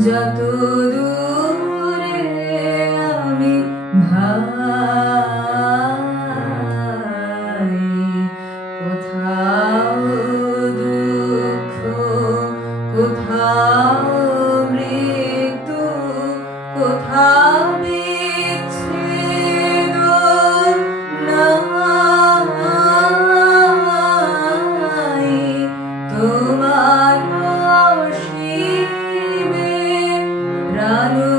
যত দূর 나누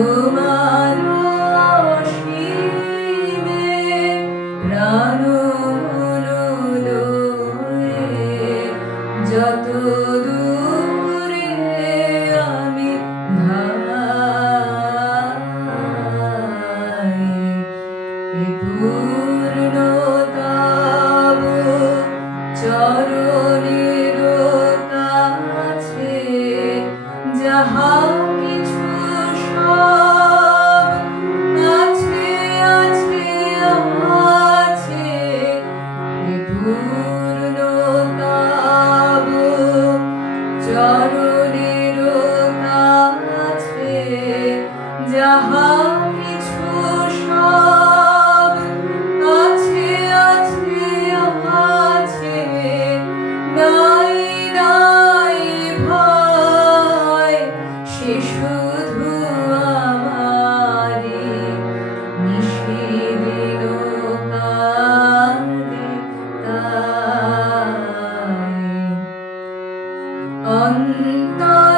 Ooh. 언덕